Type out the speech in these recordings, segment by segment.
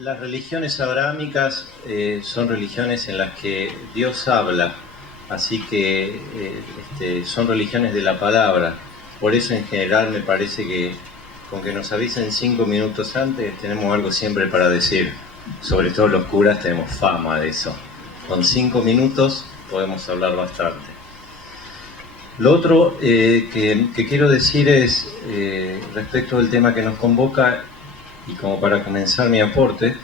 Las religiones abrahámicas son religiones en las que Dios habla, así que son religiones de la palabra. Por eso en general me parece que con que nos avisen 5 minutos antes tenemos algo siempre para decir. Sobre todo los curas tenemos fama de eso. Con 5 minutos podemos hablar bastante. Lo otro que quiero decir es, respecto del tema que nos convoca, y como para comenzar mi aporte,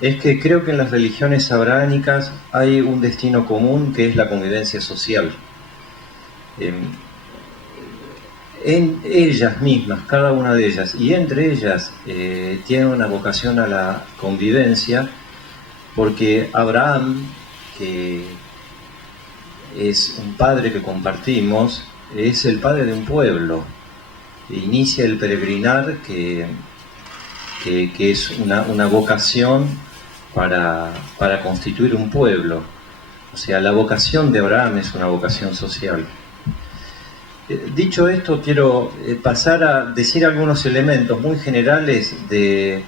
es que creo que en las religiones abrahámicas hay un destino común que es la convivencia social. En ellas mismas, cada una de ellas, y entre ellas tiene una vocación a la convivencia, porque Abraham, que es un padre que compartimos, es el padre de un pueblo. Inicia el peregrinar que es una vocación para constituir un pueblo. O sea, la vocación de Abraham es una vocación social. Dicho esto, quiero pasar a decir algunos elementos muy generales de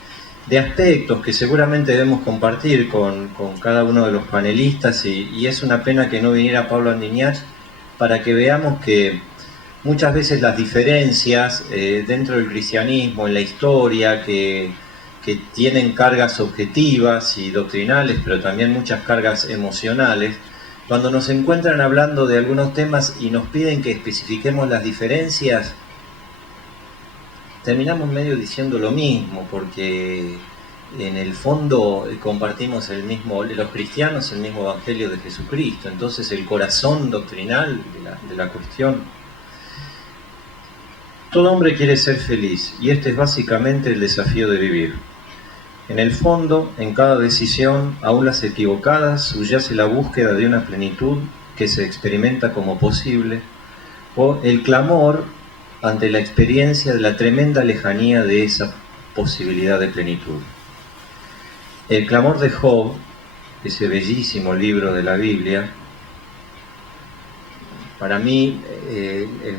aspectos que seguramente debemos compartir con cada uno de los panelistas, y es una pena que no viniera Pablo Andiñach para que veamos que muchas veces las diferencias dentro del cristianismo, en la historia, que tienen cargas objetivas y doctrinales, pero también muchas cargas emocionales, cuando nos encuentran hablando de algunos temas y nos piden que especifiquemos las diferencias, terminamos medio diciendo lo mismo, porque en el fondo compartimos los cristianos el mismo evangelio de Jesucristo. Entonces el corazón doctrinal de la cuestión: todo hombre quiere ser feliz, y este es básicamente el desafío de vivir. En el fondo, en cada decisión, aun las equivocadas, subyace la búsqueda de una plenitud que se experimenta como posible, o el clamor ante la experiencia de la tremenda lejanía de esa posibilidad de plenitud. El clamor de Job, ese bellísimo libro de la Biblia, para mí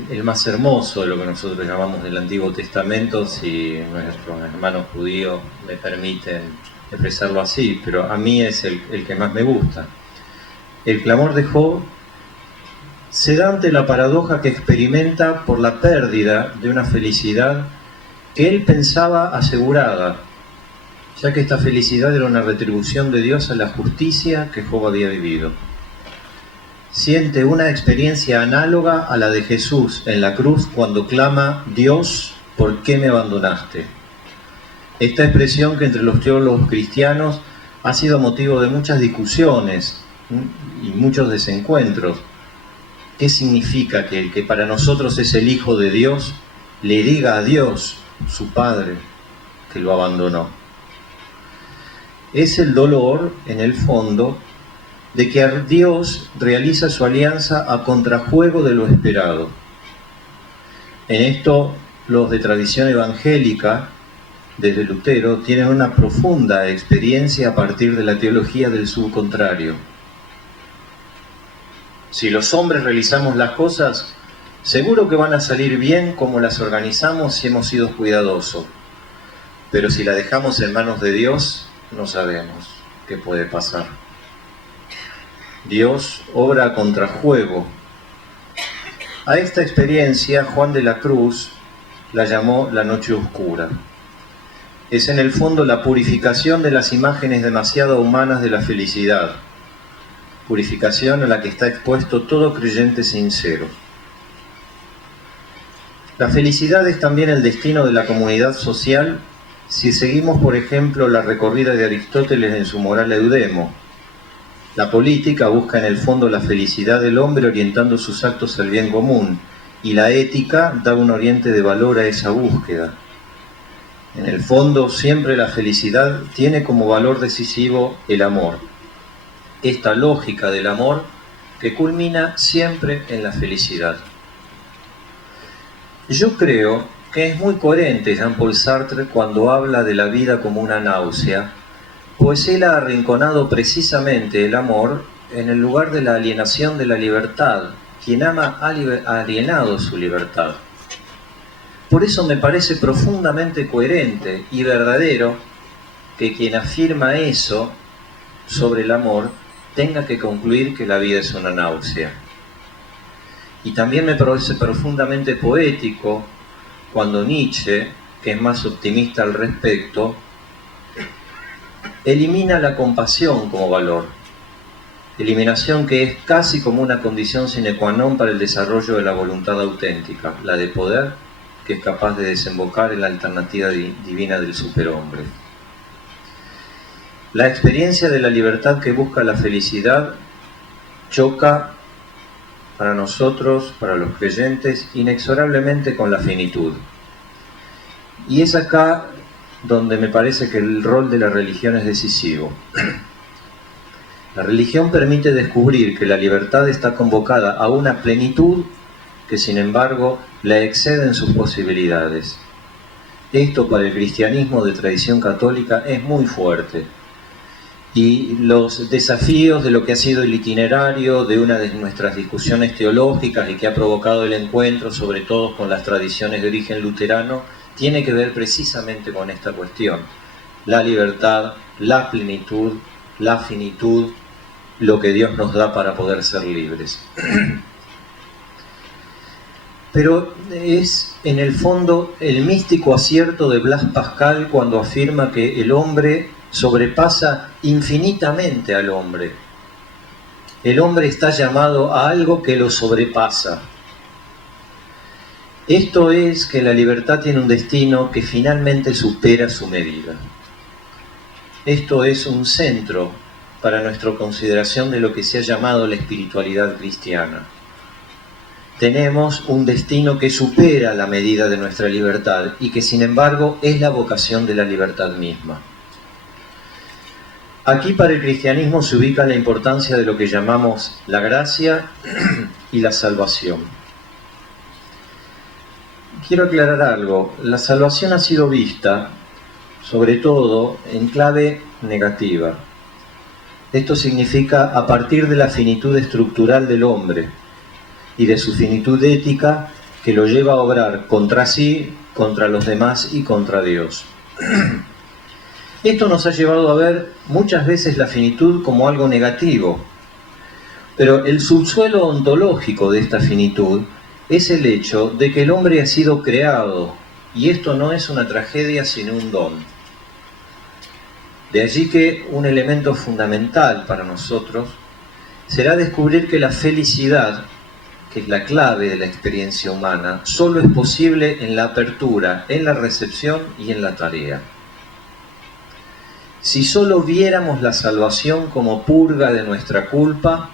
el más hermoso de lo que nosotros llamamos del Antiguo Testamento, si nuestros hermanos judíos me permiten expresarlo así, pero a mí es el que más me gusta. El clamor de Job se da ante la paradoja que experimenta por la pérdida de una felicidad que él pensaba asegurada, ya que esta felicidad era una retribución de Dios a la justicia que Job había vivido. Siente una experiencia análoga a la de Jesús en la cruz cuando clama: Dios, ¿por qué me abandonaste? Esta expresión, que entre los teólogos cristianos ha sido motivo de muchas discusiones y muchos desencuentros. ¿Qué significa que el que para nosotros es el Hijo de Dios le diga a Dios, su Padre, que lo abandonó? Es el dolor, en el fondo, de que Dios realiza su alianza a contrajuego de lo esperado. En esto, los de tradición evangélica, desde Lutero, tienen una profunda experiencia a partir de la teología del subcontrario. Si los hombres realizamos las cosas, seguro que van a salir bien como las organizamos si hemos sido cuidadosos. Pero si la dejamos en manos de Dios, no sabemos qué puede pasar. Dios obra a contrajuego. A esta experiencia Juan de la Cruz la llamó la noche oscura. Es en el fondo la purificación de las imágenes demasiado humanas de la felicidad, purificación a la que está expuesto todo creyente sincero. La felicidad es también el destino de la comunidad social si seguimos, por ejemplo, la recorrida de Aristóteles en su Moral Eudemo. La política busca en el fondo la felicidad del hombre orientando sus actos al bien común, y la ética da un oriente de valor a esa búsqueda. En el fondo, siempre la felicidad tiene como valor decisivo el amor. Esta lógica del amor que culmina siempre en la felicidad. Yo creo que es muy coherente Jean-Paul Sartre cuando habla de la vida como una náusea, pues él ha arrinconado precisamente el amor en el lugar de la alienación de la libertad. Quien ama ha alienado su libertad. Por eso me parece profundamente coherente y verdadero que quien afirma eso sobre el amor tenga que concluir que la vida es una náusea. Y también me parece profundamente poético cuando Nietzsche, que es más optimista al respecto, elimina la compasión como valor. Eliminación que es casi como una condición sine qua non para el desarrollo de la voluntad auténtica, la de poder, que es capaz de desembocar en la alternativa divina del superhombre. La experiencia de la libertad que busca la felicidad choca para nosotros, para los creyentes, inexorablemente con la finitud. Y es acá donde me parece que el rol de la religión es decisivo. La religión permite descubrir que la libertad está convocada a una plenitud que sin embargo la excede en sus posibilidades. Esto para el cristianismo de tradición católica es muy fuerte. Y los desafíos de lo que ha sido el itinerario de una de nuestras discusiones teológicas y que ha provocado el encuentro, sobre todo con las tradiciones de origen luterano, tiene que ver precisamente con esta cuestión. La libertad, la plenitud, la finitud, lo que Dios nos da para poder ser libres. Pero es en el fondo el místico acierto de Blas Pascal cuando afirma que el hombre sobrepasa infinitamente al hombre. El hombre está llamado a algo que lo sobrepasa. Esto es que la libertad tiene un destino que finalmente supera su medida. Esto es un centro para nuestra consideración de lo que se ha llamado la espiritualidad cristiana. Tenemos un destino que supera la medida de nuestra libertad y que sin embargo es la vocación de la libertad misma. Aquí para el cristianismo se ubica la importancia de lo que llamamos la gracia y la salvación. Quiero aclarar algo. La salvación ha sido vista, sobre todo, en clave negativa. Esto significa a partir de la finitud estructural del hombre y de su finitud ética que lo lleva a obrar contra sí, contra los demás y contra Dios. Esto nos ha llevado a ver muchas veces la finitud como algo negativo, pero el subsuelo ontológico de esta finitud es el hecho de que el hombre ha sido creado, y esto no es una tragedia sino un don. De allí que un elemento fundamental para nosotros será descubrir que la felicidad, que es la clave de la experiencia humana, solo es posible en la apertura, en la recepción y en la tarea. Si solo viéramos la salvación como purga de nuestra culpa,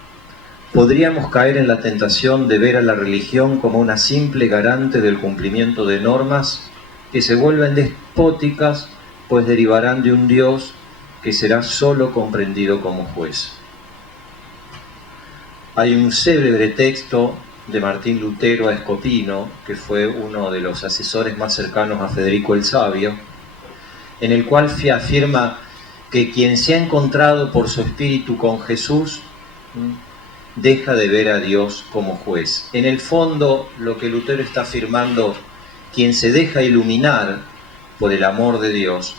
podríamos caer en la tentación de ver a la religión como una simple garante del cumplimiento de normas que se vuelven despóticas, pues derivarán de un Dios que será solo comprendido como juez. Hay un célebre texto de Martín Lutero a Escopino, que fue uno de los asesores más cercanos a Federico el Sabio, en el cual afirma que quien se ha encontrado por su espíritu con Jesús deja de ver a Dios como juez. En el fondo, lo que Lutero está afirmando, quien se deja iluminar por el amor de Dios,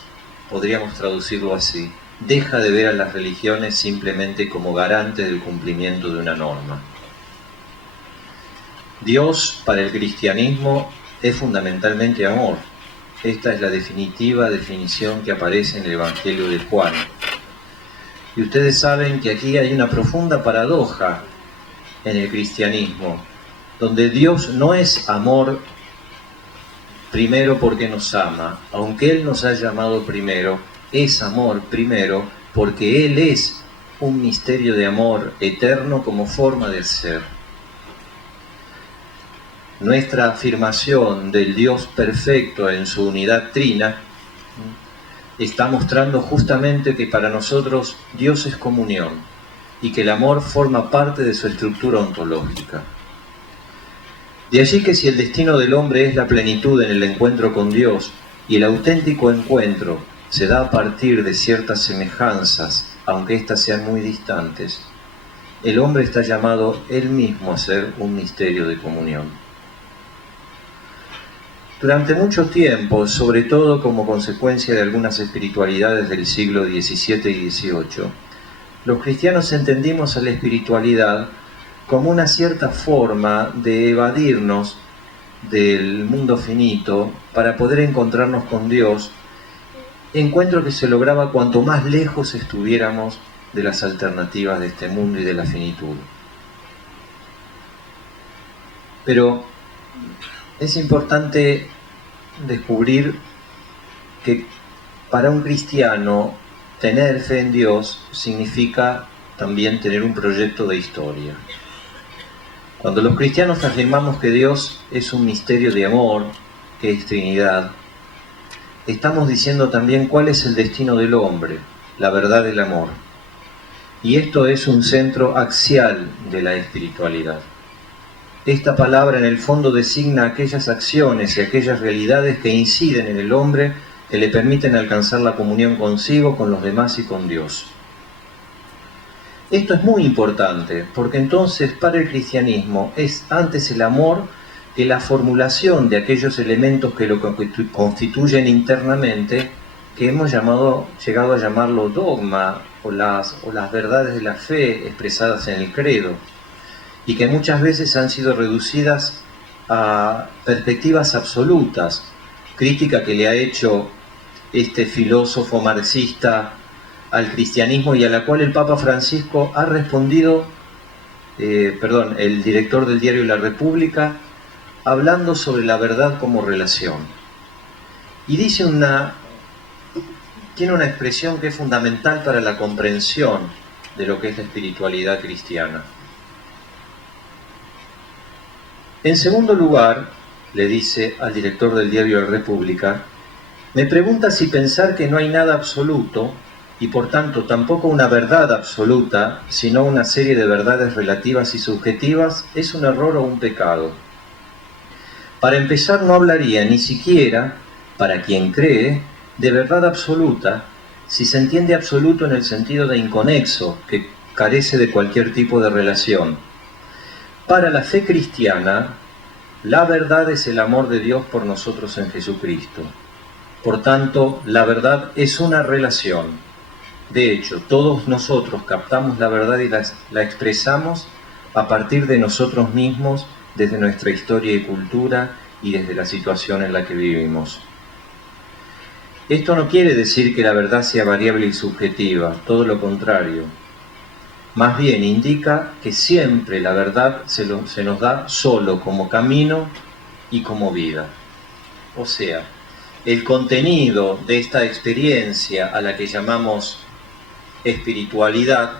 podríamos traducirlo así, deja de ver a las religiones simplemente como garante del cumplimiento de una norma. Dios, para el cristianismo, es fundamentalmente amor. Esta es la definitiva definición que aparece en el Evangelio de Juan. Y ustedes saben que aquí hay una profunda paradoja en el cristianismo, donde Dios no es amor primero porque nos ama, aunque Él nos ha llamado primero, es amor primero porque Él es un misterio de amor eterno como forma de ser. Nuestra afirmación del Dios perfecto en su unidad trina está mostrando justamente que para nosotros Dios es comunión y que el amor forma parte de su estructura ontológica. De allí que si el destino del hombre es la plenitud en el encuentro con Dios y el auténtico encuentro se da a partir de ciertas semejanzas, aunque éstas sean muy distantes, el hombre está llamado él mismo a ser un misterio de comunión. Durante mucho tiempo, sobre todo como consecuencia de algunas espiritualidades del siglo XVII y XVIII, los cristianos entendimos a la espiritualidad como una cierta forma de evadirnos del mundo finito para poder encontrarnos con Dios, encuentro que se lograba cuanto más lejos estuviéramos de las alternativas de este mundo y de la finitud. Pero es importante descubrir que para un cristiano tener fe en Dios significa también tener un proyecto de historia. Cuando los cristianos afirmamos que Dios es un misterio de amor, que es Trinidad, estamos diciendo también cuál es el destino del hombre, la verdad del amor. Y esto es un centro axial de la espiritualidad. Esta palabra en el fondo designa aquellas acciones y aquellas realidades que inciden en el hombre, que le permiten alcanzar la comunión consigo, con los demás y con Dios. Esto es muy importante, porque entonces para el cristianismo es antes el amor que la formulación de aquellos elementos que lo constituyen internamente, que hemos llegado a llamarlo dogma o las verdades de la fe expresadas en el credo, y que muchas veces han sido reducidas a perspectivas absolutas, crítica que le ha hecho este filósofo marxista al cristianismo y a la cual el Papa Francisco ha respondido, el director del diario La República, hablando sobre la verdad como relación. Y tiene una expresión que es fundamental para la comprensión de lo que es la espiritualidad cristiana. En segundo lugar, le dice al director del diario La República, me pregunta si pensar que no hay nada absoluto y por tanto tampoco una verdad absoluta, sino una serie de verdades relativas y subjetivas, es un error o un pecado. Para empezar, no hablaría ni siquiera, para quien cree, de verdad absoluta, si se entiende absoluto en el sentido de inconexo, que carece de cualquier tipo de relación. Para la fe cristiana, la verdad es el amor de Dios por nosotros en Jesucristo. Por tanto, la verdad es una relación. De hecho, todos nosotros captamos la verdad y la expresamos a partir de nosotros mismos, desde nuestra historia y cultura y desde la situación en la que vivimos. Esto no quiere decir que la verdad sea variable y subjetiva, todo lo contrario. Más bien indica que siempre la verdad se nos da solo como camino y como vida. O sea, el contenido de esta experiencia a la que llamamos espiritualidad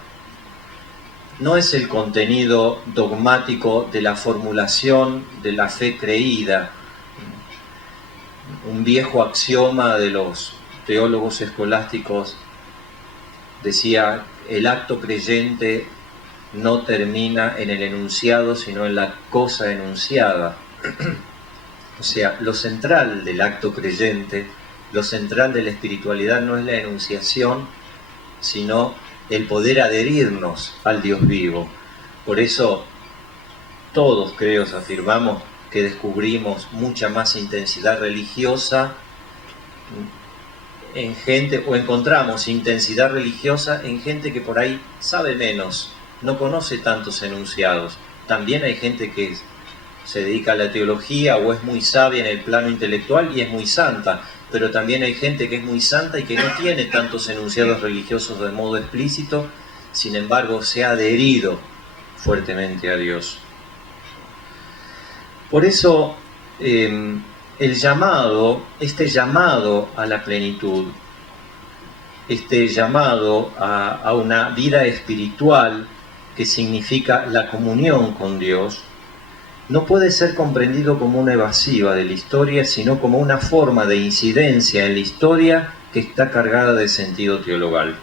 no es el contenido dogmático de la formulación de la fe creída, un viejo axioma de los teólogos escolásticos decía: el acto creyente no termina en el enunciado, sino en la cosa enunciada. O sea, lo central del acto creyente, lo central de la espiritualidad no es la enunciación, sino el poder adherirnos al Dios vivo. Por eso todos, creo, afirmamos que descubrimos mucha más intensidad religiosa en gente, o encontramos intensidad religiosa en gente que por ahí sabe menos, no conoce tantos enunciados. También hay gente que se dedica a la teología o es muy sabia en el plano intelectual y es muy santa, pero también hay gente que es muy santa y que no tiene tantos enunciados religiosos de modo explícito, sin embargo se ha adherido fuertemente a Dios. Por eso este llamado a la plenitud, este llamado a una vida espiritual que significa la comunión con Dios, no puede ser comprendido como una evasiva de la historia, sino como una forma de incidencia en la historia que está cargada de sentido teologal.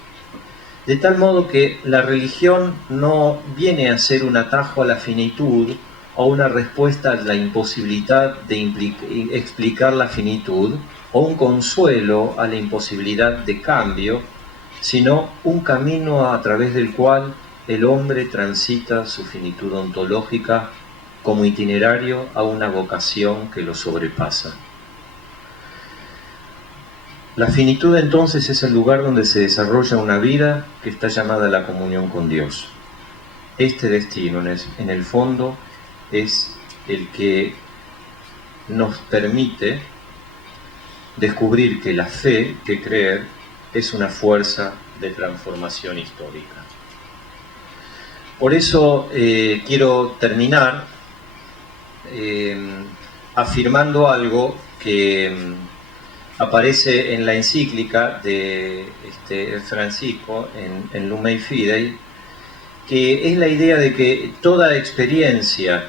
De tal modo que la religión no viene a ser un atajo a la finitud o una respuesta a la imposibilidad de explicar la finitud, o un consuelo a la imposibilidad de cambio, sino un camino a través del cual el hombre transita su finitud ontológica como itinerario a una vocación que lo sobrepasa. La finitud entonces es el lugar donde se desarrolla una vida que está llamada a la comunión con Dios. Este destino, en el fondo, es el que nos permite descubrir que la fe, que creer, es una fuerza de transformación histórica. Por eso quiero terminar afirmando algo que aparece en la encíclica de Francisco en Lumen Fidei, que es la idea de que toda experiencia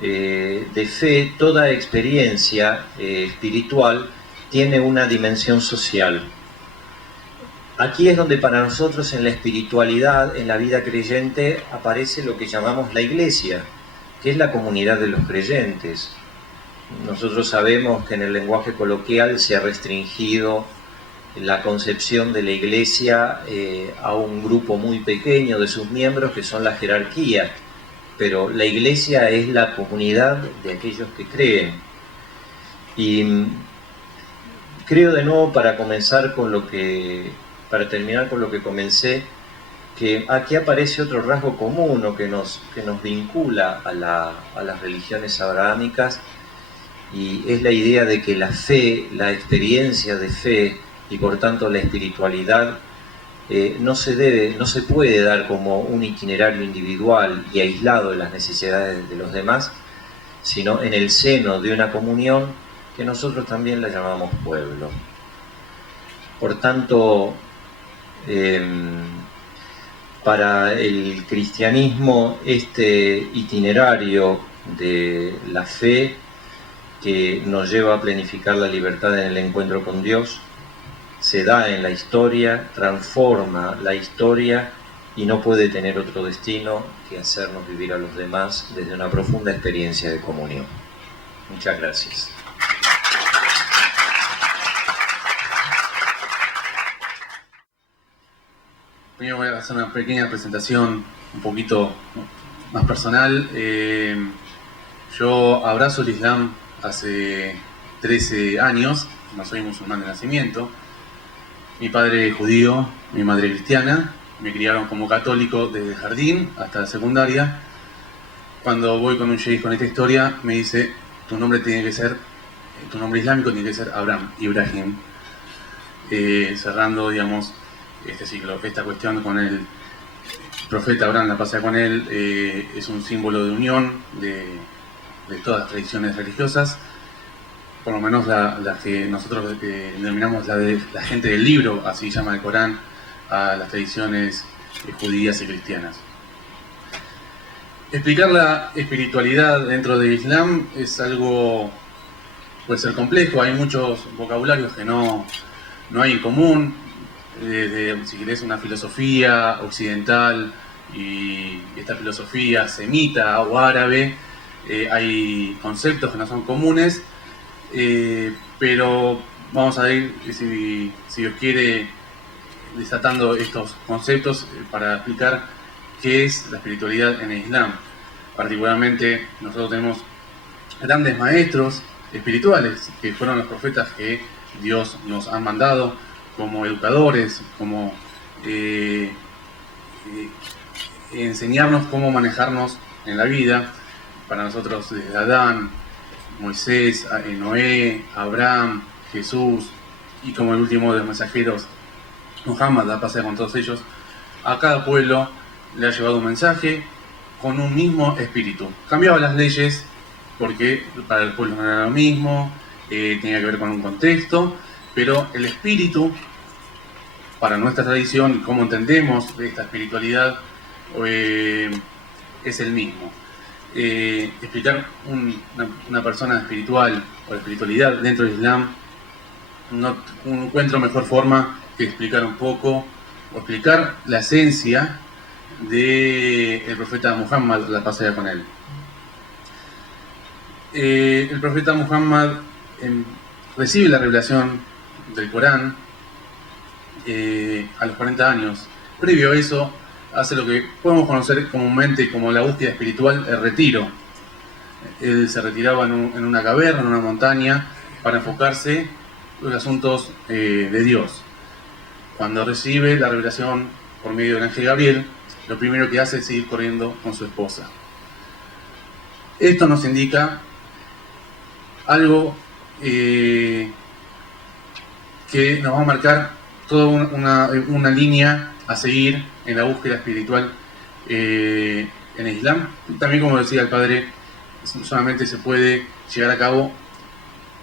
de fe, toda experiencia espiritual tiene una dimensión social. Aquí es donde para nosotros en la espiritualidad, en la vida creyente, aparece lo que llamamos la iglesia, que es la comunidad de los creyentes. Nosotros sabemos que en el lenguaje coloquial se ha restringido la concepción de la iglesia a un grupo muy pequeño de sus miembros, que son la jerarquía, pero la iglesia es la comunidad de aquellos que creen. Y creo de nuevo, para terminar con lo que comencé, que aquí aparece otro rasgo común o que nos vincula a las religiones abrahámicas, y es la idea de que la fe, la experiencia de fe y por tanto la espiritualidad no se puede dar como un itinerario individual y aislado de las necesidades de los demás, sino en el seno de una comunión que nosotros también la llamamos pueblo. Por tanto, para el cristianismo, este itinerario de la fe que nos lleva a planificar la libertad en el encuentro con Dios se da en la historia, transforma la historia y no puede tener otro destino que hacernos vivir a los demás desde una profunda experiencia de comunión. Muchas gracias. Primero voy a hacer una pequeña presentación un poquito más personal. Yo abrazo el Islam hace 13 años, no soy musulmán de nacimiento. Mi padre es judío, mi madre cristiana, me criaron como católico desde el jardín hasta la secundaria. Cuando voy con un sheikh con esta historia, me dice, tu nombre islámico tiene que ser Abraham, Ibrahim. Cerrando, digamos, este ciclo, esta cuestión con el profeta Abraham, la paz con él, es un símbolo de unión de todas las tradiciones religiosas, por lo menos las que nosotros denominamos la gente del libro, así llama el Corán, a las tradiciones judías y cristianas. Explicar la espiritualidad dentro del Islam es algo, puede ser complejo, hay muchos vocabularios que no hay en común, desde, si querés, una filosofía occidental y esta filosofía semita o árabe, hay conceptos que no son comunes, pero vamos a ir, si Dios quiere, desatando estos conceptos para explicar qué es la espiritualidad en el Islam. Particularmente nosotros tenemos grandes maestros espirituales que fueron los profetas que Dios nos ha mandado como educadores, como enseñarnos cómo manejarnos en la vida. Para nosotros, desde Adán, Moisés, Noé, Abraham, Jesús y como el último de los mensajeros, Muhammad, la paz con todos ellos, a cada pueblo le ha llevado un mensaje con un mismo espíritu. Cambiaba las leyes porque para el pueblo no era lo mismo, tenía que ver con un contexto, pero el espíritu, para nuestra tradición y cómo entendemos esta espiritualidad, es el mismo. Explicar una persona espiritual o la espiritualidad dentro del Islam, no encuentro mejor forma que explicar un poco o explicar la esencia del profeta Muhammad, la paz sea con él. El profeta Muhammad recibe la revelación del Corán a los 40 años. Previo a eso, hace lo que podemos conocer comúnmente como la búsqueda espiritual, el retiro. Él se retiraba en una caverna, en una montaña, para enfocarse los asuntos de Dios. Cuando recibe la revelación por medio del ángel Gabriel, lo primero que hace es ir corriendo con su esposa. Esto nos indica algo que nos va a marcar toda una línea a seguir en la búsqueda espiritual en el Islam. También, como decía el padre, solamente se puede llevar a cabo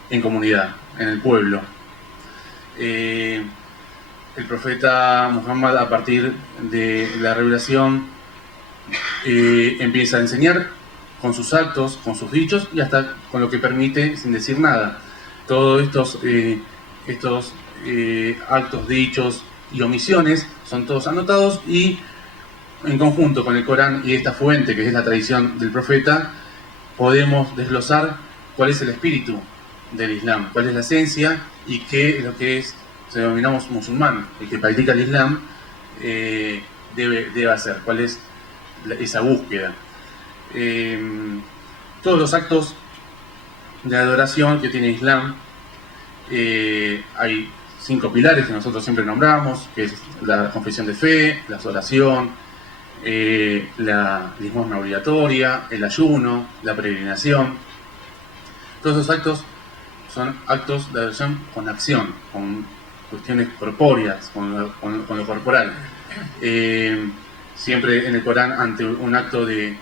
en comunidad, en el pueblo. El profeta Muhammad, a partir de la revelación, empieza a enseñar con sus actos, con sus dichos y hasta con lo que permite sin decir nada. Todos estos actos, dichos y omisiones son todos anotados, y en conjunto con el Corán y esta fuente que es la tradición del profeta, podemos desglosar cuál es el espíritu del Islam, cuál es la esencia y qué es lo que se denominamos musulmán, el que practica el Islam debe hacer, cuál es esa búsqueda. Todos los actos de adoración que tiene Islam, hay 5 pilares que nosotros siempre nombramos, que es la confesión de fe, la oración, la limosna obligatoria, el ayuno, la peregrinación. Todos esos actos son actos de adoración con acción, con cuestiones corpóreas, con lo corporal. Siempre en el Corán, ante un acto de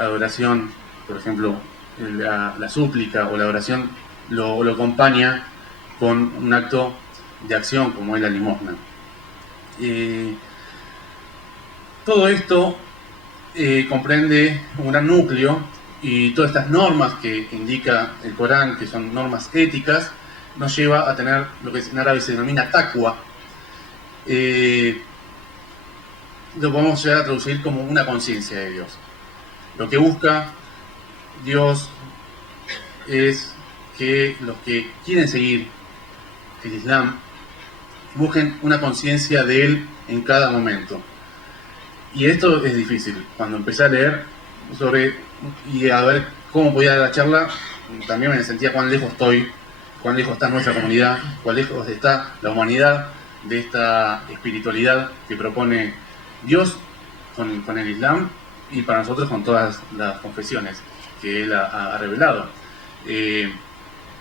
adoración, por ejemplo, la súplica o la oración, lo acompaña con un acto de acción como es la limosna. Todo esto comprende un gran núcleo, y todas estas normas que indica el Corán, que son normas éticas, nos lleva a tener lo que en árabe se denomina taqwa. Lo podemos llegar a traducir como una conciencia de Dios. Lo que busca Dios es que los que quieren seguir el Islam busquen una conciencia de Él en cada momento. Y esto es difícil. Cuando empecé a leer y a ver cómo podía dar la charla, también me sentía cuán lejos estoy, cuán lejos está nuestra comunidad, cuán lejos está la humanidad de esta espiritualidad que propone Dios con el Islam, y para nosotros con todas las confesiones que Él ha revelado.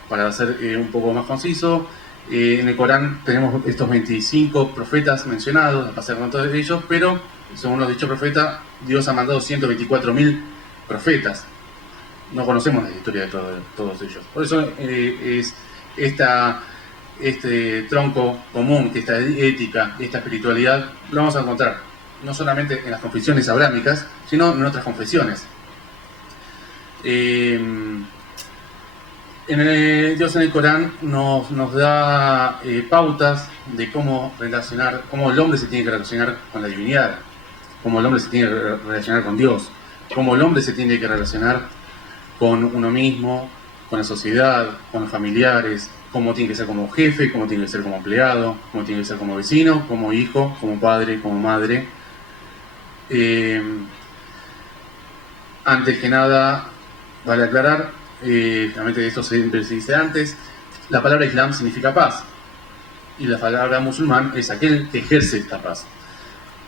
Para ser un poco más conciso, en el Corán tenemos estos 25 profetas mencionados, a pasar con todos ellos, pero según nos dicho profeta, Dios ha mandado 124.000 profetas. No conocemos la historia de todos ellos. Por eso es este tronco común, que esta ética, esta espiritualidad, lo vamos a encontrar no solamente en las confesiones abrámicas, sino en otras confesiones. Dios en el Corán nos da pautas de cómo el hombre se tiene que relacionar con la divinidad, cómo el hombre se tiene que relacionar con Dios, cómo el hombre se tiene que relacionar con uno mismo, con la sociedad, con los familiares, cómo tiene que ser como jefe, cómo tiene que ser como empleado, cómo tiene que ser como vecino, como hijo, como padre, como madre. Antes que nada, vale aclarar, realmente esto siempre se dice antes, la palabra Islam significa paz, y la palabra musulmán es aquel que ejerce esta paz.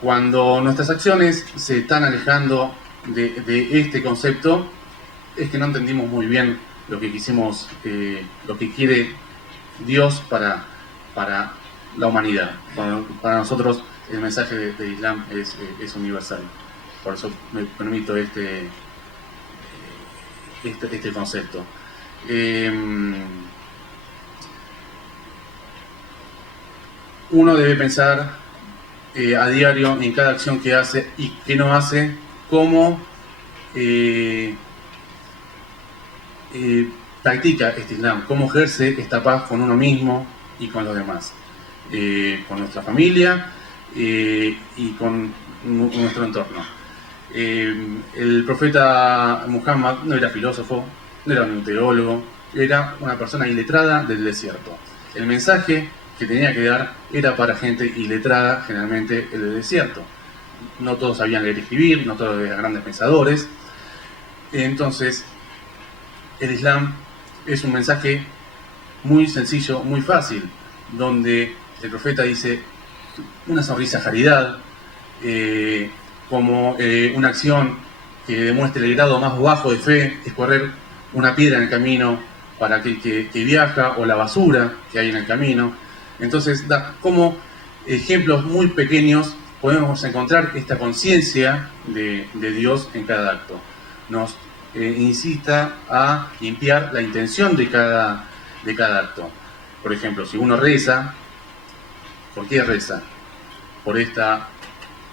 Cuando nuestras acciones se están alejando de este concepto, es que no entendimos muy bien lo que quisimos, lo que quiere Dios para la humanidad. Para nosotros el mensaje de Islam es universal. Por eso me permito este concepto. Uno debe pensar a diario en cada acción que hace y que no hace, cómo practica este Islam, cómo ejerce esta paz con uno mismo y con los demás, con nuestra familia y con nuestro entorno. El profeta Muhammad no era filósofo, no era un teólogo, era una persona iletrada del desierto. El mensaje que tenía que dar era para gente iletrada, generalmente el del desierto. No todos sabían leer y escribir, no todos eran grandes pensadores. Entonces, el Islam es un mensaje muy sencillo, muy fácil, donde el profeta dice una sonrisa es caridad, como una acción que demuestre el grado más bajo de fe es correr una piedra en el camino para aquel que viaja, o la basura que hay en el camino. Entonces, da como ejemplos muy pequeños podemos encontrar esta conciencia de Dios en cada acto. Nos incita a limpiar la intención de cada acto. Por ejemplo, si uno reza, ¿por qué reza? Por esta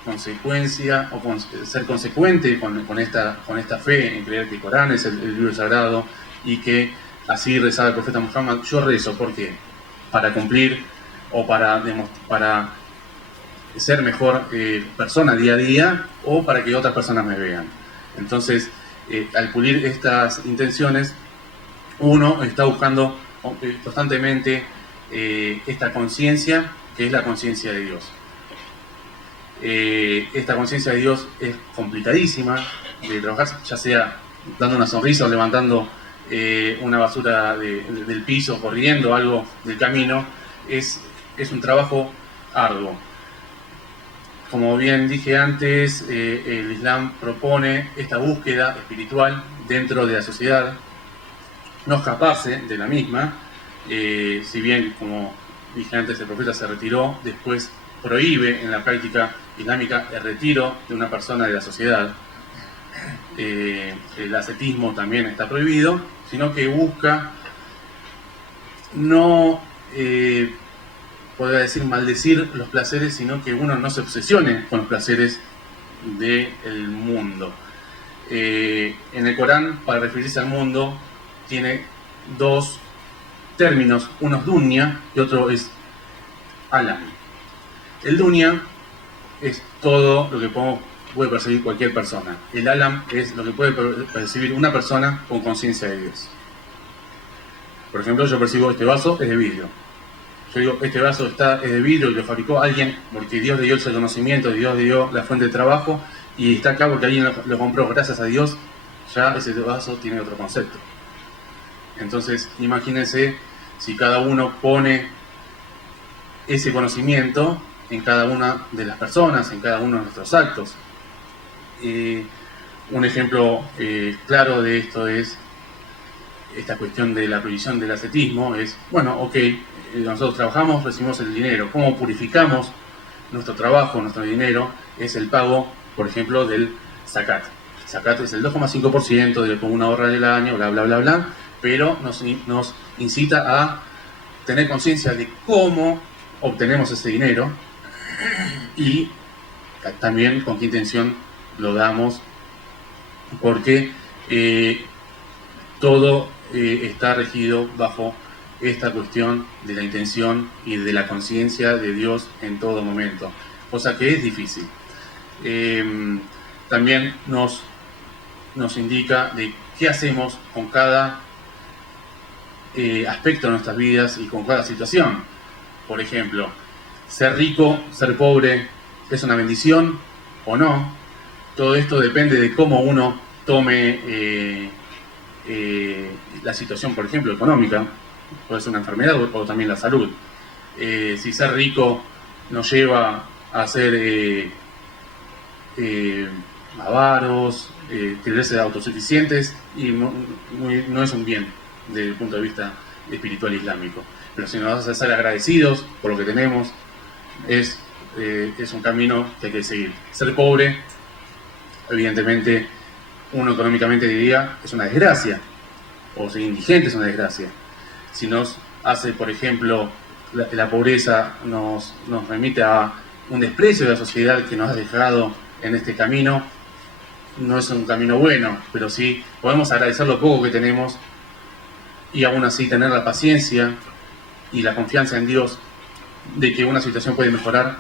consecuencia, o con ser consecuente con esta fe en creer que el Corán es el libro sagrado, y que así rezaba el profeta Muhammad. Yo rezo, ¿por qué? Para cumplir, o para ser mejor persona día a día, o para que otras personas me vean. Entonces, al pulir estas intenciones, uno está buscando constantemente esta conciencia, que es la conciencia de Dios. Esta conciencia de Dios es complicadísima de trabajar, ya sea dando una sonrisa o levantando una basura del piso, corriendo algo del camino. Es un trabajo arduo. Como bien dije antes, el Islam propone esta búsqueda espiritual dentro de la sociedad, no escaparse de la misma. Si bien, como dije antes, el profeta se retiró, después prohíbe en la práctica islámica el retiro de una persona de la sociedad. El ascetismo también está prohibido, sino que busca no, podría decir, maldecir los placeres, sino que uno no se obsesione con los placeres del mundo. En el Corán, para referirse al mundo, tiene dos términos, uno es dunya y otro es alam. El dunya es todo lo que puede percibir cualquier persona. El alam es lo que puede percibir una persona con conciencia de Dios. Por ejemplo, yo percibo este vaso es de vidrio. Yo digo, este vaso es de vidrio y lo fabricó alguien porque Dios le dio el conocimiento, Dios le dio la fuente de trabajo, y está acá porque alguien lo compró. Gracias a Dios, ya ese vaso tiene otro concepto. Entonces, imagínense si cada uno pone ese conocimiento en cada una de las personas, en cada uno de nuestros actos. Un ejemplo claro de esto es esta cuestión de la prohibición del ascetismo. Es, bueno, ok, nosotros trabajamos, recibimos el dinero. ¿Cómo purificamos nuestro trabajo, nuestro dinero? Es el pago, por ejemplo, del zakat. El zakat es el 2,5% de lo que uno ahorra del año, bla, bla, bla, bla, pero nos incita a tener conciencia de cómo obtenemos ese dinero y también con qué intención lo damos, porque todo está regido bajo esta cuestión de la intención y de la conciencia de Dios en todo momento, cosa que es difícil. También nos indica de qué hacemos con cada aspecto de nuestras vidas y con cada situación. Por ejemplo, ser rico, ser pobre, ¿es una bendición o no? Todo esto depende de cómo uno tome la situación, por ejemplo, económica. Puede ser una enfermedad o también la salud. Si ser rico nos lleva a ser avaros, creerse autosuficientes, y no es un bien desde el punto de vista espiritual islámico. Pero si nos hace ser agradecidos por lo que tenemos, es un camino que hay que seguir. Ser pobre, evidentemente, uno económicamente diría, es una desgracia, o ser indigente es una desgracia. Si nos hace, por ejemplo, la pobreza nos remite a un desprecio de la sociedad que nos ha dejado en este camino, no es un camino bueno, pero sí podemos agradecer lo poco que tenemos y aún así tener la paciencia y la confianza en Dios de que una situación puede mejorar.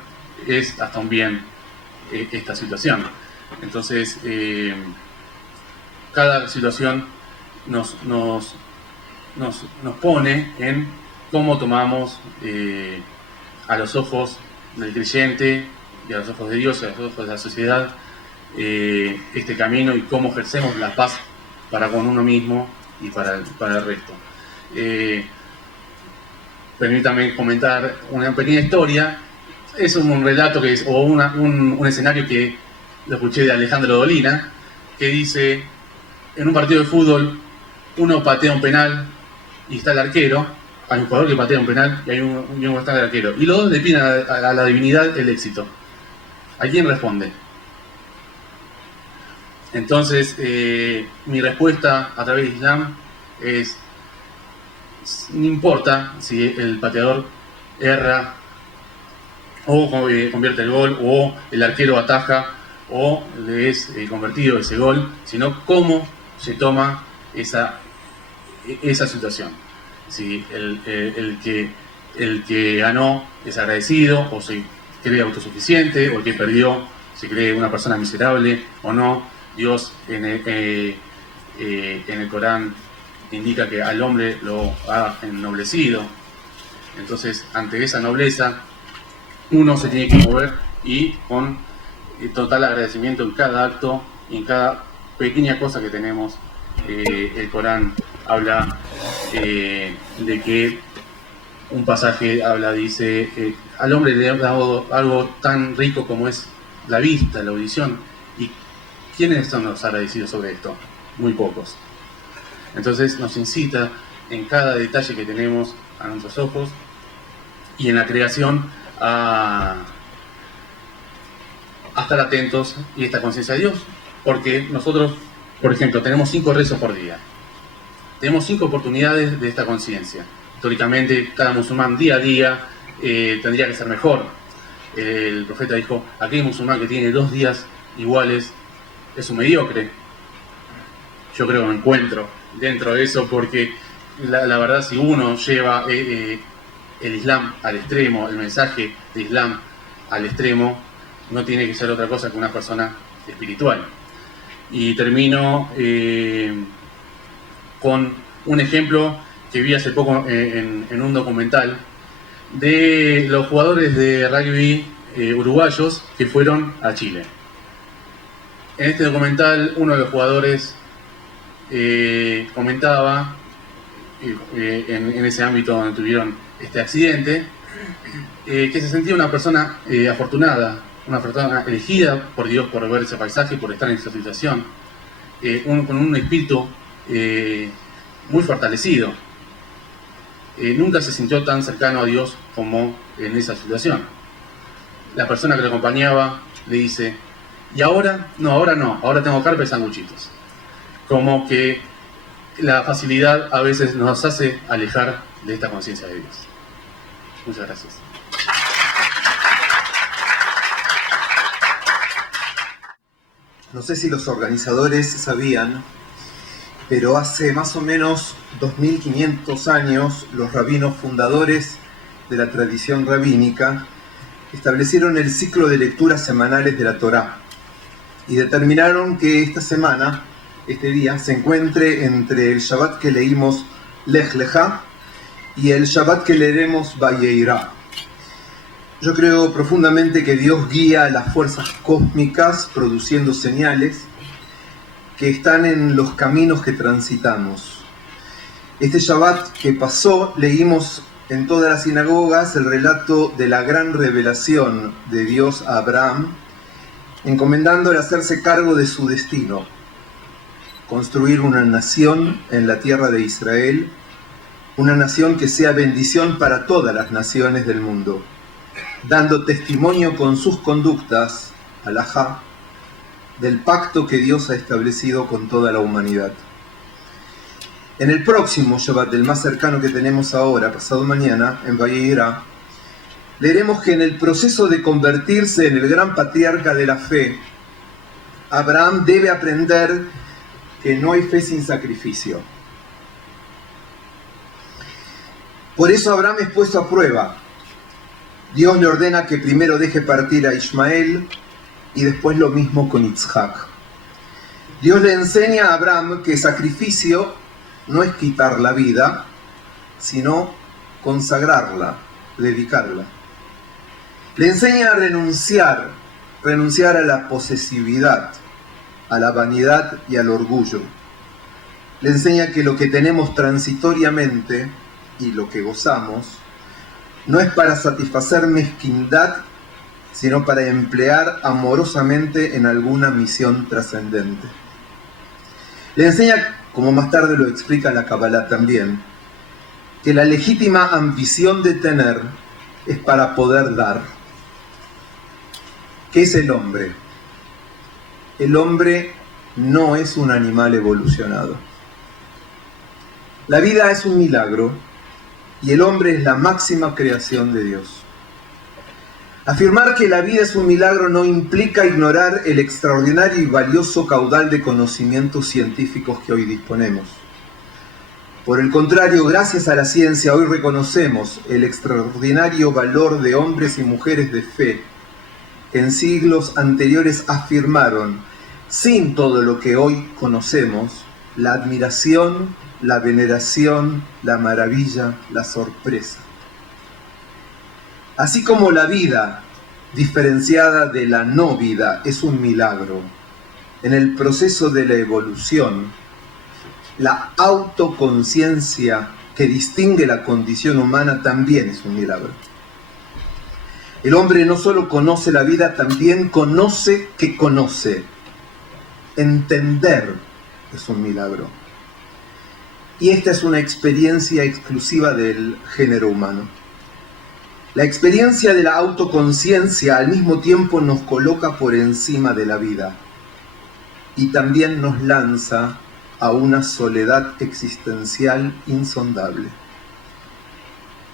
Es hasta un bien esta situación. Entonces, cada situación nos pone en cómo tomamos a los ojos del creyente y a los ojos de Dios y a los ojos de la sociedad este camino, y cómo ejercemos la paz para con uno mismo y para el resto. permítame comentar una pequeña historia. Es un relato o un escenario que lo escuché de Alejandro Dolina, que dice: en un partido de fútbol uno patea un penal y está el arquero, hay un jugador que patea un penal y hay uno está el arquero, y los dos le piden a la divinidad el éxito. ¿A quién responde? Entonces, mi respuesta a través del Islam es: no importa si el pateador erra o convierte el gol, o el arquero ataja o le es convertido ese gol, sino cómo se toma esa situación. Si el que ganó es agradecido, o se cree autosuficiente, o el que perdió se cree una persona miserable o no. Dios en el Corán indica que al hombre lo ha ennoblecido. Entonces, ante esa nobleza, uno se tiene que mover, y con total agradecimiento en cada acto y en cada pequeña cosa que tenemos. El Corán habla de que un pasaje dice: al hombre le ha dado algo tan rico como es la vista, la audición. ¿Y quiénes son los agradecidos sobre esto? Muy pocos. Entonces nos incita en cada detalle que tenemos a nuestros ojos y en la creación a estar atentos y esta conciencia de Dios, porque nosotros, por ejemplo, tenemos 5 rezos por día, tenemos 5 oportunidades de esta conciencia. Históricamente, cada musulmán día a día tendría que ser mejor. El profeta dijo: aquel musulmán que tiene 2 días iguales es un mediocre. Yo creo que me encuentro dentro de eso, porque la verdad, si uno lleva el Islam al extremo, el mensaje de Islam al extremo, no tiene que ser otra cosa que una persona espiritual. Y termino con un ejemplo que vi hace poco en un documental de los jugadores de rugby uruguayos que fueron a Chile. En este documental, uno de los jugadores comentaba en ese ámbito donde tuvieron este accidente, que se sentía una persona afortunada, una persona elegida por Dios por ver ese paisaje, por estar en esa situación, con un espíritu muy fortalecido. Nunca se sintió tan cercano a Dios como en esa situación. La persona que lo acompañaba le dice: ¿y ahora? No, ahora tengo carpa y sanguchitos. Como que la facilidad a veces nos hace alejar de esta conciencia de Dios. Muchas gracias. No sé si los organizadores sabían, pero hace más o menos 2500 años los rabinos fundadores de la tradición rabínica establecieron el ciclo de lecturas semanales de la Torá y determinaron que esta semana, este día, se encuentre entre el Shabbat que leímos Lech Lechá y el Shabbat que leeremos Vayeirá. Yo creo profundamente que Dios guía a las fuerzas cósmicas produciendo señales que están en los caminos que transitamos. Este Shabbat que pasó, leímos en todas las sinagogas el relato de la gran revelación de Dios a Abraham, encomendándole hacerse cargo de su destino, construir una nación en la tierra de Israel, una nación que sea bendición para todas las naciones del mundo, dando testimonio con sus conductas, alajá, del pacto que Dios ha establecido con toda la humanidad. En el próximo Shabbat, el más cercano que tenemos ahora, pasado mañana, en Vayeirá, leeremos que en el proceso de convertirse en el gran patriarca de la fe, Abraham debe aprender que no hay fe sin sacrificio. Por eso Abraham es puesto a prueba. Dios le ordena que primero deje partir a Ismael y después lo mismo con Isaac. Dios le enseña a Abraham que sacrificio no es quitar la vida, sino consagrarla, dedicarla. Le enseña a renunciar a la posesividad, a la vanidad y al orgullo. Le enseña que lo que tenemos transitoriamente y lo que gozamos no es para satisfacer mezquindad, sino para emplear amorosamente en alguna misión trascendente. Le enseña, como más tarde lo explica la Kabbalah también, que la legítima ambición de tener es para poder dar. ¿Qué es el hombre? El hombre no es un animal evolucionado. La vida es un milagro y el hombre es la máxima creación de Dios. Afirmar que la vida es un milagro no implica ignorar el extraordinario y valioso caudal de conocimientos científicos que hoy disponemos. Por el contrario, gracias a la ciencia hoy reconocemos el extraordinario valor de hombres y mujeres de fe que en siglos anteriores afirmaron, sin todo lo que hoy conocemos, la admiración, la veneración, la maravilla, la sorpresa. Así como la vida, diferenciada de la no vida, es un milagro, en el proceso de la evolución, la autoconciencia que distingue la condición humana también es un milagro. El hombre no solo conoce la vida, también conoce que conoce. Entender es un milagro. Y esta es una experiencia exclusiva del género humano. La experiencia de la autoconciencia al mismo tiempo nos coloca por encima de la vida y también nos lanza a una soledad existencial insondable.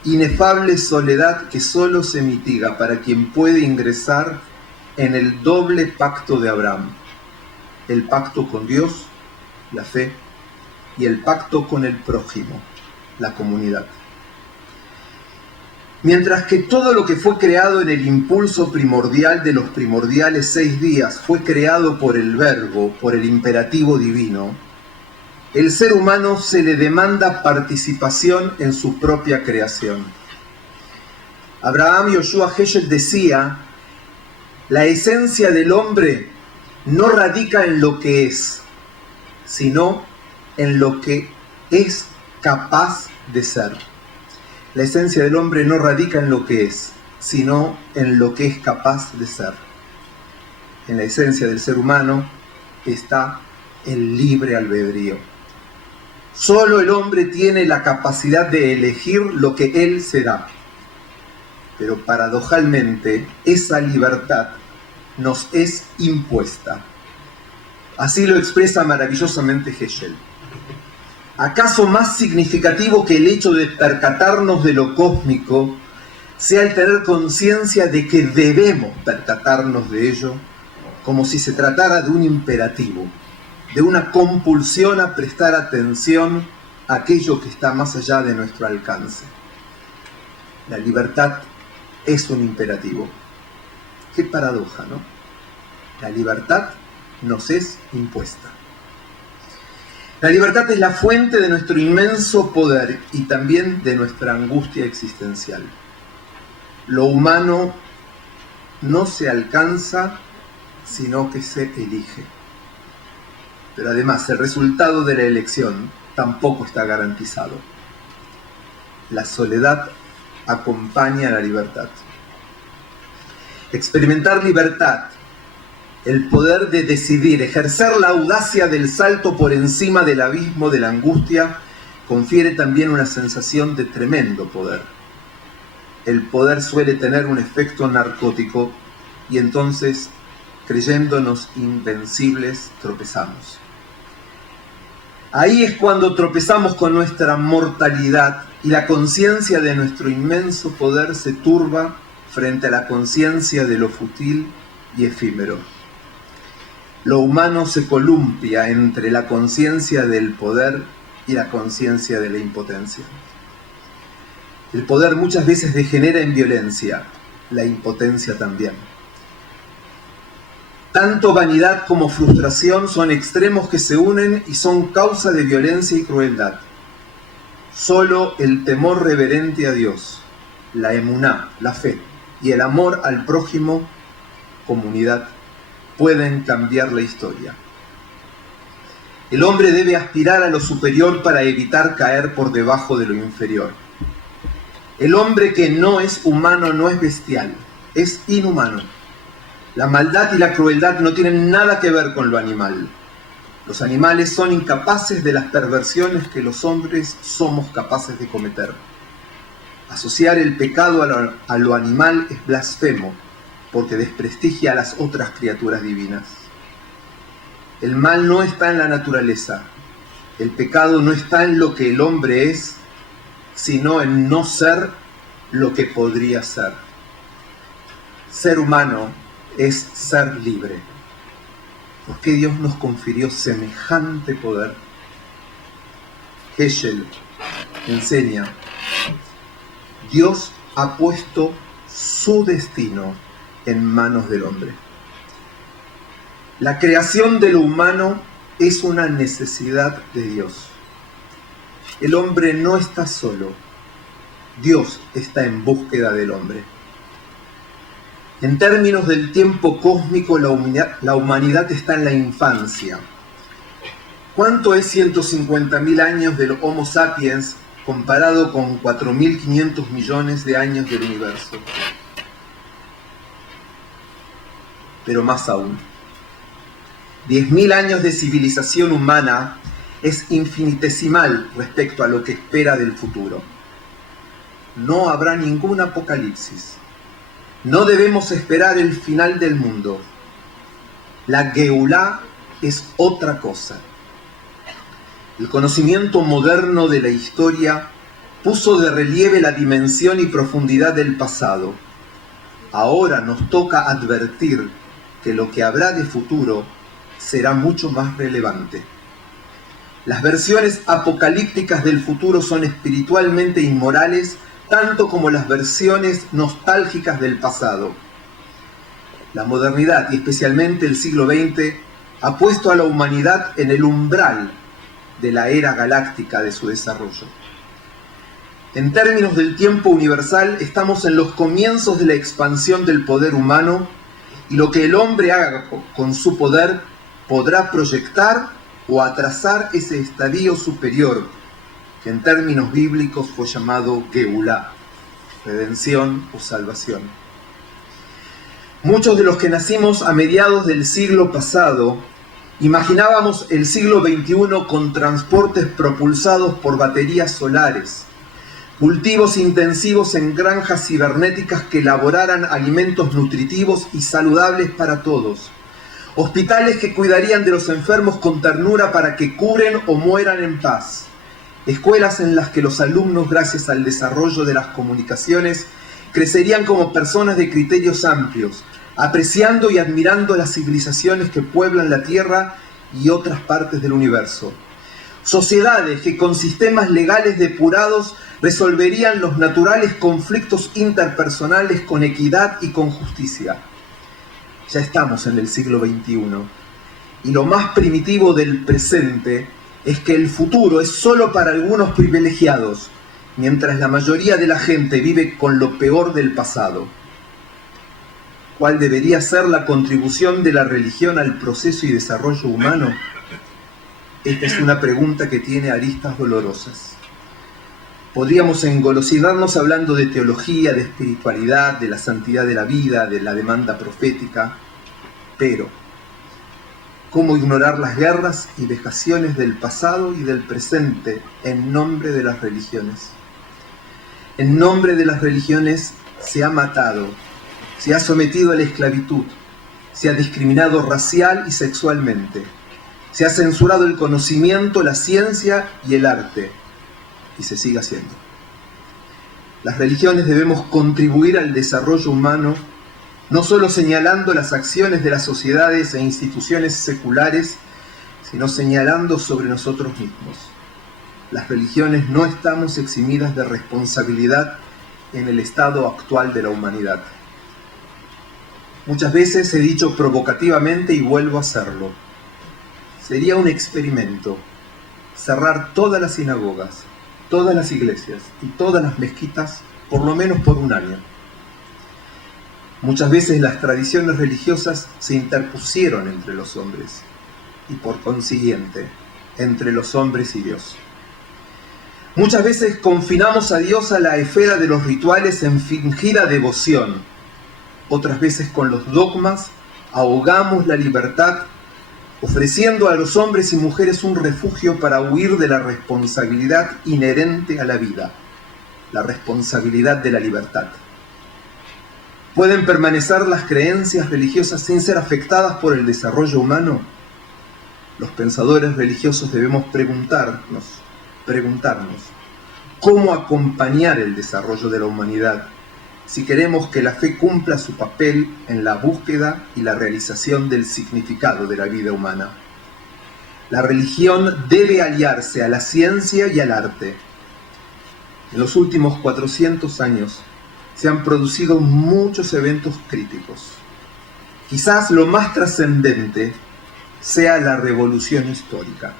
Inefable soledad que solo se mitiga para quien puede ingresar en el doble pacto de Abraham: el pacto con Dios, la fe, y el pacto con el prójimo, la comunidad. Mientras que todo lo que fue creado en el impulso primordial de los primordiales 6 días fue creado por el Verbo, por el imperativo divino, el ser humano se le demanda participación en su propia creación. Abraham Yoshua Heschel decía, la esencia del hombre no radica en lo que es, sino en lo que es capaz de ser. La esencia del hombre no radica en lo que es, sino en lo que es capaz de ser. En la esencia del ser humano está el libre albedrío. Solo el hombre tiene la capacidad de elegir lo que él será. Pero paradojalmente, esa libertad nos es impuesta. Así lo expresa maravillosamente Heschel. ¿Acaso más significativo que el hecho de percatarnos de lo cósmico sea el tener conciencia de que debemos percatarnos de ello, como si se tratara de un imperativo, de una compulsión a prestar atención a aquello que está más allá de nuestro alcance? La libertad es un imperativo. Qué paradoja, ¿no? La libertad nos es impuesta. La libertad es la fuente de nuestro inmenso poder y también de nuestra angustia existencial. Lo humano no se alcanza, sino que se elige. Pero además, el resultado de la elección tampoco está garantizado. La soledad acompaña a la libertad. Experimentar libertad, el poder de decidir, ejercer la audacia del salto por encima del abismo de la angustia, confiere también una sensación de tremendo poder. El poder suele tener un efecto narcótico y entonces, creyéndonos invencibles, tropezamos. Ahí es cuando tropezamos con nuestra mortalidad y la conciencia de nuestro inmenso poder se turba frente a la conciencia de lo fútil y efímero. Lo humano se columpia entre la conciencia del poder y la conciencia de la impotencia. El poder muchas veces degenera en violencia, la impotencia también. Tanto vanidad como frustración son extremos que se unen y son causa de violencia y crueldad. Solo el temor reverente a Dios, la emuná, la fe, y el amor al prójimo, comunidad, pueden cambiar la historia. El hombre debe aspirar a lo superior para evitar caer por debajo de lo inferior. El hombre que no es humano no es bestial, es inhumano. La maldad y la crueldad no tienen nada que ver con lo animal. Los animales son incapaces de las perversiones que los hombres somos capaces de cometer. Asociar el pecado a lo animal es blasfemo, porque desprestigia a las otras criaturas divinas. El mal no está en la naturaleza. El pecado no está en lo que el hombre es, sino en no ser lo que podría ser. Ser humano es ser libre. ¿Por qué Dios nos confirió semejante poder? Heschel enseña: Dios ha puesto su destino en manos del hombre. La creación de lo humano es una necesidad de Dios. El hombre no está solo. Dios está en búsqueda del hombre. En términos del tiempo cósmico, la humanidad está en la infancia. ¿Cuánto es 150.000 años del Homo sapiens comparado con 4.500 millones de años del universo? Pero más aún, 10.000 años de civilización humana es infinitesimal respecto a lo que espera del futuro. No habrá ningún apocalipsis. No debemos esperar el final del mundo. La Geulá es otra cosa. El conocimiento moderno de la historia puso de relieve la dimensión y profundidad del pasado. Ahora nos toca advertir que lo que habrá de futuro será mucho más relevante. Las versiones apocalípticas del futuro son espiritualmente inmorales, tanto como las versiones nostálgicas del pasado. La modernidad, y especialmente el siglo XX, ha puesto a la humanidad en el umbral de la era galáctica de su desarrollo. En términos del tiempo universal, estamos en los comienzos de la expansión del poder humano, y lo que el hombre haga con su poder podrá proyectar o atrasar ese estadio superior, que en términos bíblicos fue llamado Geulá, redención o salvación. Muchos de los que nacimos a mediados del siglo pasado imaginábamos el siglo XXI con transportes propulsados por baterías solares, cultivos intensivos en granjas cibernéticas que elaboraran alimentos nutritivos y saludables para todos, hospitales que cuidarían de los enfermos con ternura para que curen o mueran en paz, escuelas en las que los alumnos, gracias al desarrollo de las comunicaciones, crecerían como personas de criterios amplios, apreciando y admirando las civilizaciones que pueblan la Tierra y otras partes del universo. Sociedades que con sistemas legales depurados resolverían los naturales conflictos interpersonales con equidad y con justicia. Ya estamos en el siglo XXI, y lo más primitivo del presente es que el futuro es solo para algunos privilegiados, mientras la mayoría de la gente vive con lo peor del pasado. ¿Cuál debería ser la contribución de la religión al proceso y desarrollo humano? Esta es una pregunta que tiene aristas dolorosas. Podríamos engolosinarnos hablando de teología, de espiritualidad, de la santidad de la vida, de la demanda profética, pero ¿cómo ignorar las guerras y vejaciones del pasado y del presente en nombre de las religiones? En nombre de las religiones se ha matado, se ha sometido a la esclavitud, se ha discriminado racial y sexualmente, se ha censurado el conocimiento, la ciencia y el arte, y se sigue haciendo. Las religiones debemos contribuir al desarrollo humano, no solo señalando las acciones de las sociedades e instituciones seculares, sino señalando sobre nosotros mismos. Las religiones no estamos eximidas de responsabilidad en el estado actual de la humanidad. Muchas veces he dicho provocativamente y vuelvo a hacerlo. Sería un experimento cerrar todas las sinagogas, todas las iglesias y todas las mezquitas por lo menos por un año. Muchas veces las tradiciones religiosas se interpusieron entre los hombres y por consiguiente entre los hombres y Dios. Muchas veces confinamos a Dios a la esfera de los rituales en fingida devoción. Otras veces con los dogmas ahogamos la libertad, ofreciendo a los hombres y mujeres un refugio para huir de la responsabilidad inherente a la vida, la responsabilidad de la libertad. ¿Pueden permanecer las creencias religiosas sin ser afectadas por el desarrollo humano? Los pensadores religiosos debemos preguntarnos, ¿cómo acompañar el desarrollo de la humanidad si queremos que la fe cumpla su papel en la búsqueda y la realización del significado de la vida humana? La religión debe aliarse a la ciencia y al arte. En los últimos 400 años se han producido muchos eventos críticos. Quizás lo más trascendente sea la revolución histórica.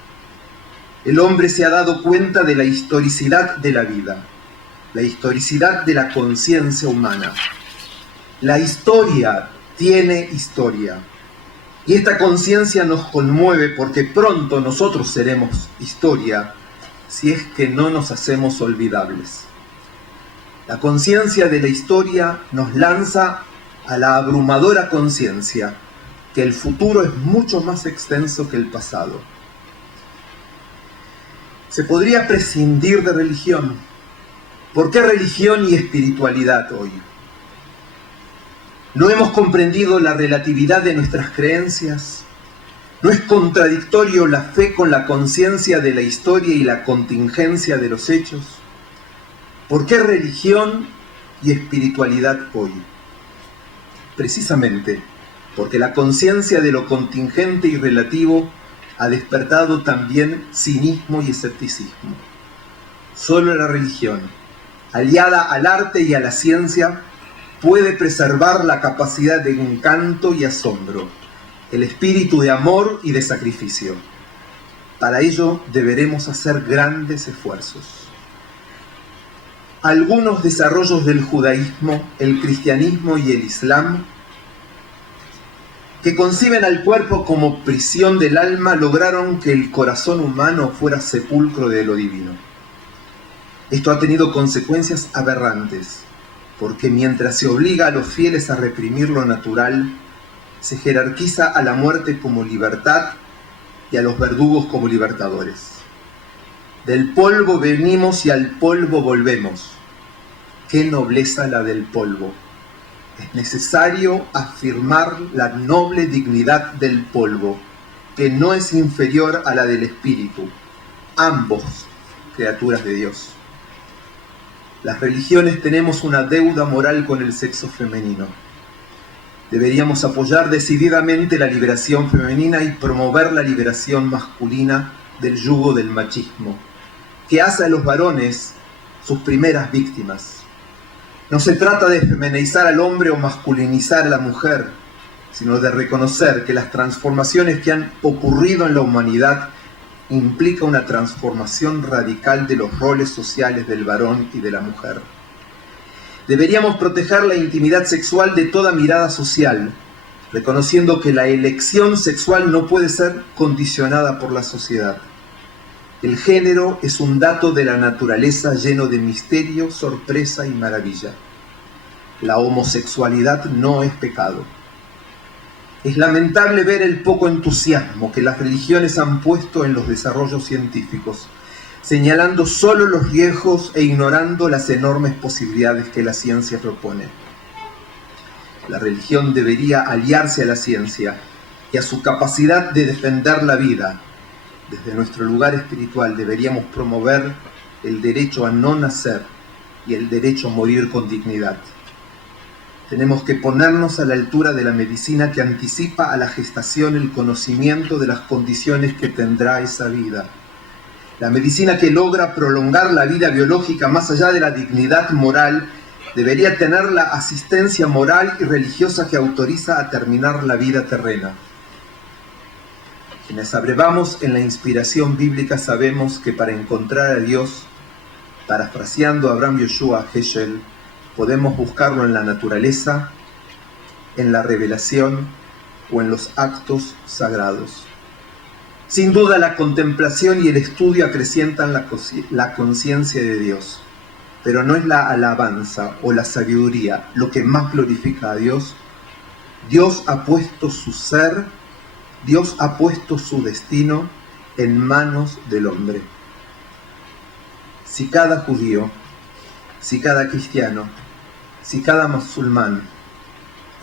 El hombre se ha dado cuenta de la historicidad de la vida, la historicidad de la conciencia humana. La historia tiene historia. Y esta conciencia nos conmueve porque pronto nosotros seremos historia si es que no nos hacemos olvidables. La conciencia de la historia nos lanza a la abrumadora conciencia que el futuro es mucho más extenso que el pasado. Se podría prescindir de religión. ¿Por qué religión y espiritualidad hoy? ¿No hemos comprendido la relatividad de nuestras creencias? ¿No es contradictorio la fe con la conciencia de la historia y la contingencia de los hechos? ¿Por qué religión y espiritualidad hoy? Precisamente porque la conciencia de lo contingente y relativo ha despertado también cinismo y escepticismo. Solo la religión, aliada al arte y a la ciencia, puede preservar la capacidad de encanto y asombro, el espíritu de amor y de sacrificio. Para ello deberemos hacer grandes esfuerzos. Algunos desarrollos del judaísmo, el cristianismo y el islam, que conciben al cuerpo como prisión del alma, lograron que el corazón humano fuera sepulcro de lo divino. Esto ha tenido consecuencias aberrantes, porque mientras se obliga a los fieles a reprimir lo natural, se jerarquiza a la muerte como libertad y a los verdugos como libertadores. Del polvo venimos y al polvo volvemos. ¡Qué nobleza la del polvo! Es necesario afirmar la noble dignidad del polvo, que no es inferior a la del espíritu, ambos criaturas de Dios. Las religiones tenemos una deuda moral con el sexo femenino. Deberíamos apoyar decididamente la liberación femenina y promover la liberación masculina del yugo del machismo, que hace a los varones sus primeras víctimas. No se trata de feminizar al hombre o masculinizar a la mujer, sino de reconocer que las transformaciones que han ocurrido en la humanidad implica una transformación radical de los roles sociales del varón y de la mujer. Deberíamos proteger la intimidad sexual de toda mirada social, reconociendo que la elección sexual no puede ser condicionada por la sociedad. El género es un dato de la naturaleza lleno de misterio, sorpresa y maravilla. La homosexualidad no es pecado. Es lamentable ver el poco entusiasmo que las religiones han puesto en los desarrollos científicos, señalando solo los riesgos e ignorando las enormes posibilidades que la ciencia propone. La religión debería aliarse a la ciencia y a su capacidad de defender la vida. Desde nuestro lugar espiritual deberíamos promover el derecho a no nacer y el derecho a morir con dignidad. Tenemos que ponernos a la altura de la medicina que anticipa a la gestación el conocimiento de las condiciones que tendrá esa vida. La medicina que logra prolongar la vida biológica más allá de la dignidad moral debería tener la asistencia moral y religiosa que autoriza a terminar la vida terrena. Quienes abrevamos en la inspiración bíblica sabemos que para encontrar a Dios, parafraseando a Abraham Yoshua Heschel, podemos buscarlo en la naturaleza, en la revelación o en los actos sagrados. Sin duda la contemplación y el estudio acrecientan la conciencia de Dios, pero no es la alabanza o la sabiduría lo que más glorifica a Dios. Dios ha puesto su ser, Dios ha puesto su destino en manos del hombre. Si cada judío, si cada cristiano, si cada musulmán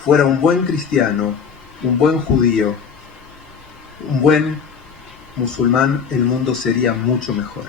fuera un buen cristiano, un buen judío, un buen musulmán, el mundo sería mucho mejor.